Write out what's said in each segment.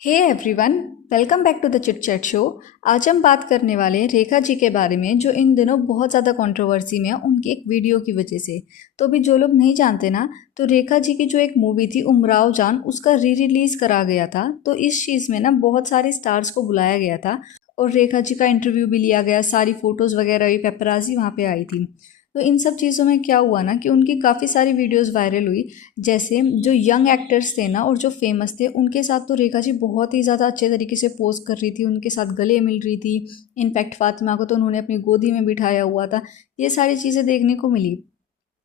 Hey everyone, welcome back to the chit chat show. आज हम बात करने वाले हैं रेखा जी के बारे में, जो इन दिनों बहुत ज़्यादा कंट्रोवर्सी में है उनकी एक वीडियो की वजह से। तो अभी जो लोग नहीं जानते ना, तो रेखा जी की जो एक मूवी थी उमराव जान, उसका री रिलीज़ करा गया था। तो इस चीज़ में ना बहुत सारे स्टार्स को बुलाया गया था और रेखा जी का इंटरव्यू भी लिया गया, सारी फ़ोटोज़ वगैरह भी पेपराजी वहाँ पे आई थी। तो इन सब चीज़ों में क्या हुआ ना कि उनकी काफ़ी सारी वीडियोस वायरल हुई। जैसे जो यंग एक्टर्स थे ना और जो फेमस थे, उनके साथ तो रेखा जी बहुत ही ज़्यादा अच्छे तरीके से पोज कर रही थी, उनके साथ गले मिल रही थी। इनफैक्ट फातिमा को तो उन्होंने अपनी गोदी में बिठाया हुआ था। ये सारी चीज़ें देखने को मिली।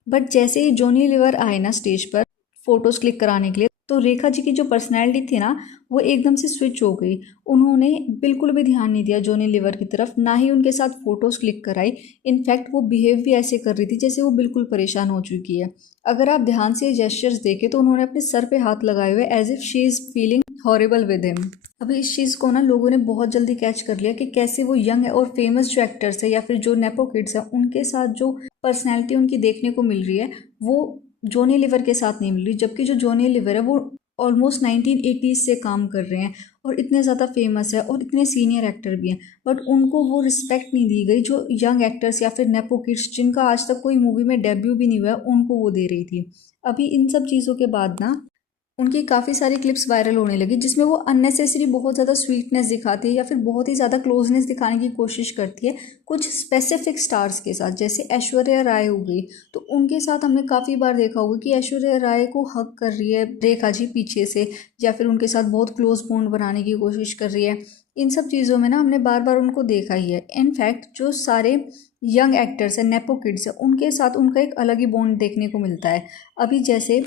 बट जैसे ही जॉनी लीवर आए ना स्टेज पर फोटोज क्लिक कराने के लिए, तो रेखा जी की जो पर्सनैलिटी थी ना, वो एकदम से स्विच हो गई। उन्होंने बिल्कुल भी ध्यान नहीं दिया जॉनी लीवर की तरफ, ना ही उनके साथ फोटोज क्लिक कराई। इनफैक्ट वो बिहेव भी ऐसे कर रही थी जैसे वो बिल्कुल परेशान हो चुकी है। अगर आप ध्यान से जेस्चर्स देखें तो उन्होंने अपने सर पे हाथ लगाए हुए, as if she is feeling horrible with him. अभी इस चीज़ को ना लोगों ने बहुत जल्दी कैच कर लिया कि कैसे वो यंग है और फेमस जो एक्टर्स है या फिर जो नेपो किड्स है, उनके साथ जो पर्सनैलिटी उनकी देखने को मिल रही है, वो जॉनी लीवर के साथ नहीं मिल रही। जबकि जो जॉनी लीवर है वो ऑलमोस्ट 1980s से काम कर रहे हैं और इतने ज़्यादा फेमस है और इतने सीनियर एक्टर भी हैं, बट उनको वो रिस्पेक्ट नहीं दी गई जो यंग एक्टर्स या फिर नेपो किड्स, जिनका आज तक कोई मूवी में डेब्यू भी नहीं हुआ है, उनको वो दे रही थी। अभी इन सब चीज़ों के बाद ना उनकी काफ़ी सारी क्लिप्स वायरल होने लगी, जिसमें वो अननेसेसरी बहुत ज़्यादा स्वीटनेस दिखाती है या फिर बहुत ही ज़्यादा क्लोजनेस दिखाने की कोशिश करती है कुछ स्पेसिफिक स्टार्स के साथ। जैसे ऐश्वर्या राय हो गई, तो उनके साथ हमने काफ़ी बार देखा होगा कि ऐश्वर्या राय को हक कर रही है रेखा जी पीछे से, या फिर उनके साथ बहुत क्लोज बॉन्ड बनाने की कोशिश कर रही है। इन सब चीज़ों में ना हमने बार बार उनको देखा ही है। इनफैक्ट जो सारे यंग एक्टर्स हैं, नेपो किड्स हैं, उनके साथ उनका एक अलग ही बॉन्ड देखने को मिलता है। अभी जैसे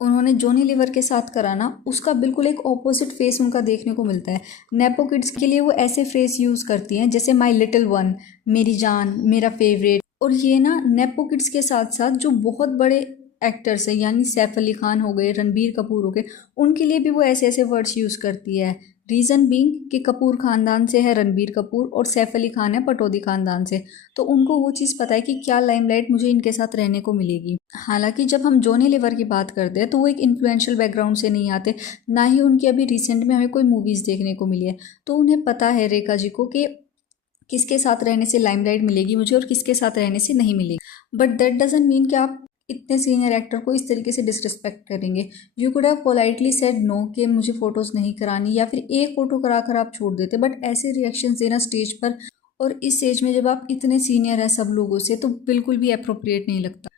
उन्होंने जॉनी लीवर के साथ करा ना, उसका बिल्कुल एक ऑपोजिट फेस उनका देखने को मिलता है। नेपो किड्स के लिए वो ऐसे फेस यूज़ करती हैं जैसे माई लिटिल वन, मेरी जान, मेरा फेवरेट। और ये ना नेपो किड्स के साथ साथ जो बहुत बड़े एक्टर्स हैं, यानी सैफ अली खान हो गए, रणबीर कपूर हो गए, उनके लिए भी वो ऐसे ऐसे वर्ड्स यूज़ करती है। रीज़न बीइंग कि कपूर ख़ानदान से है रणबीर कपूर और सैफ अली खान है पटौदी ख़ानदान से। तो उनको वो चीज़ पता है कि क्या लाइमलाइट मुझे इनके साथ रहने को मिलेगी। हालांकि जब हम जॉनी लीवर की बात करते हैं तो वो एक इन्फ्लुएंशियल बैकग्राउंड से नहीं आते, ना ही उनकी अभी रिसेंट में हमें कोई मूवीज़ देखने को मिली है। तो उन्हें पता है रेखा जी को कि किसके साथ रहने से लाइमलाइट मिलेगी मुझे और किसके साथ रहने से नहीं मिलेगी। बट दैट डजंट मीन कि आप इतने सीनियर एक्टर को इस तरीके से डिसरिस्पेक्ट करेंगे। You could have politely said no कि मुझे फ़ोटोज़ नहीं करानी, या फिर एक फ़ोटो करा कर आप छोड़ देते। बट ऐसे रिएक्शन देना स्टेज पर, और इस एज में जब आप इतने सीनियर हैं सब लोगों से, तो बिल्कुल भी अप्रोप्रिएट नहीं लगता।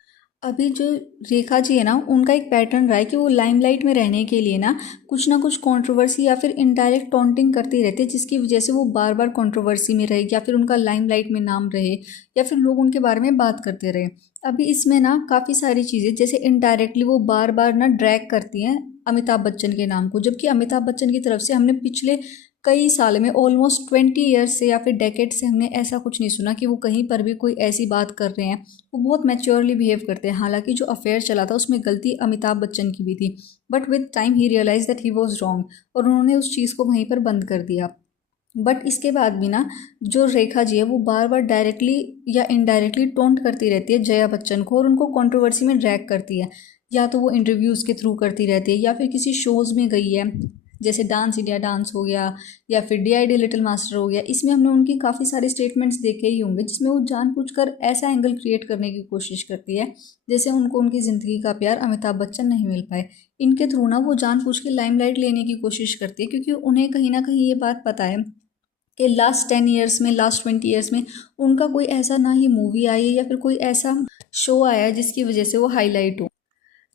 अभी जो रेखा जी है ना, उनका एक पैटर्न रहा है कि वो लाइमलाइट में रहने के लिए ना कुछ कंट्रोवर्सी या फिर इनडायरेक्ट टॉन्टिंग करती रहती है, जिसकी वजह से वो बार बार कंट्रोवर्सी में रहे या फिर उनका लाइमलाइट में नाम रहे, या फिर लोग उनके बारे में बात करते रहे। अभी इसमें ना काफ़ी सारी चीज़ें, जैसे इनडायरेक्टली वो बार बार ना ड्रैग करती हैं अमिताभ बच्चन के नाम को, जबकि अमिताभ बच्चन की तरफ से हमने पिछले कई साल में, ऑलमोस्ट 20 ईयर्स से या फिर डेकेड से, हमने ऐसा कुछ नहीं सुना कि वो कहीं पर भी कोई ऐसी बात कर रहे हैं। वो बहुत मैच्योरली बिहेव करते हैं। हालांकि जो अफेयर चला था उसमें गलती अमिताभ बच्चन की भी थी, but with time he realise that he was wrong, और उन्होंने उस चीज़ को वहीं पर बंद कर दिया। बट इसके बाद भी ना जो रेखा जी है वो बार बार डायरेक्टली या इनडायरेक्टली टोंट करती रहती है जया बच्चन को, और उनको कंट्रोवर्सी में ड्रैग करती है। या तो वो इंटरव्यूज़ के थ्रू करती रहती है, या फिर किसी शोज़ में गई है, जैसे डांस इंडिया डांस हो गया, या फिर DID लिटिल मास्टर हो गया। इसमें हमने उनकी काफ़ी सारे स्टेटमेंट्स देखे ही होंगे, जिसमें वो जानबूझकर ऐसा एंगल क्रिएट करने की कोशिश करती है जैसे उनको उनकी ज़िंदगी का प्यार अमिताभ बच्चन नहीं मिल पाए। इनके थ्रू ना वो जानबूझ के लाइमलाइट लेने की कोशिश करती है, क्योंकि उन्हें कहीं ना कहीं ये बात पता है कि लास्ट 10 ईयर्स में, लास्ट 20 ईयर्स में उनका कोई ऐसा ना ही मूवी आई है या फिर कोई ऐसा शो आया है जिसकी वजह से वो हाईलाइट हो।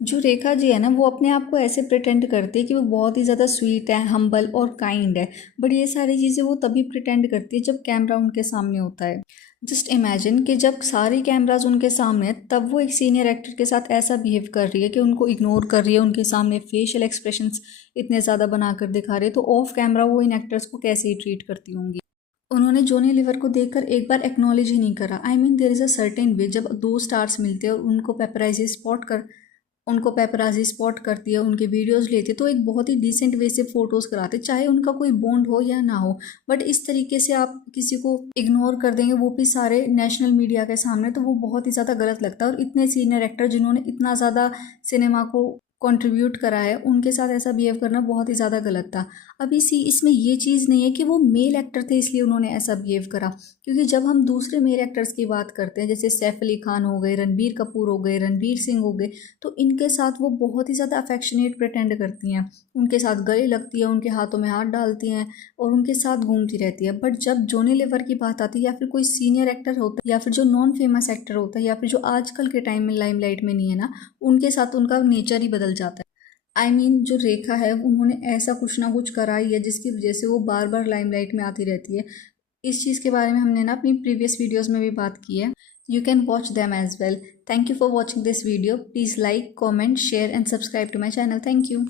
जो रेखा जी है ना, वो अपने आप को ऐसे प्रिटेंड करती है कि वो बहुत ही ज़्यादा स्वीट है, हम्बल और काइंड है। बट ये सारी चीज़ें वो तभी प्रिटेंड करती है जब कैमरा उनके सामने होता है। जस्ट इमेजिन कि जब सारे कैमराज उनके सामने है, तब वो एक सीनियर एक्टर के साथ ऐसा बिहेव कर रही है कि उनको इग्नोर कर रही है, उनके सामने फेशियल एक्सप्रेशंस इतने ज़्यादा बनाकर दिखा रही है। तो ऑफ कैमरा वो इन एक्टर्स को कैसे ही ट्रीट करती होंगी। उन्होंने जॉनी लीवर को देखकर एक बार एक्नॉलेज ही नहीं करा। I mean there is a certain way, जब दो स्टार्स मिलते हैं और उनको पेपराजी स्पॉट करती है, उनके वीडियोस लेते हैं, तो एक बहुत ही डिसेंट वे से फ़ोटोज़ कराते, चाहे उनका कोई बॉन्ड हो या ना हो। बट इस तरीके से आप किसी को इग्नोर कर देंगे, वो भी सारे नेशनल मीडिया के सामने, तो वो बहुत ही ज़्यादा गलत लगता है। और इतने सीनियर एक्टर जिन्होंने इतना ज़्यादा सिनेमा को कंट्रीब्यूट करा है उनके साथ ऐसा बिहेव करना बहुत ही ज़्यादा गलत था। अब इसमें ये चीज़ नहीं है कि वो मेल एक्टर थे इसलिए उन्होंने ऐसा बिहेव करा, क्योंकि जब हम दूसरे मेल एक्टर्स की बात करते हैं जैसे सैफ अली खान हो गए, रणबीर कपूर हो गए, रणवीर सिंह हो गए, तो इनके साथ वो बहुत ही ज़्यादा अफेक्शनेट प्रिटेंड करती हैं, उनके साथ गले लगती है, उनके हाथों में हाथ डालती हैं और उनके साथ घूमती रहती है। बट जब जोनी लीवर की बात आती है या फिर कोई सीनियर एक्टर होता है या फिर जो नॉन फेमस एक्टर होता है या फिर जो आजकल के टाइम में लाइमलाइट में नहीं है ना, उनके साथ उनका नेचर ही बदल जाता है। जो रेखा है उन्होंने ऐसा कुछ ना कुछ करा ही है जिसकी वजह से वो बार बार लाइमलाइट में आती रहती है। इस चीज़ के बारे में हमने ना अपनी प्रीवियस वीडियोस में भी बात की है, you can watch them as well. Thank you for watching this video. Please like, comment, share and subscribe to my channel. Thank you.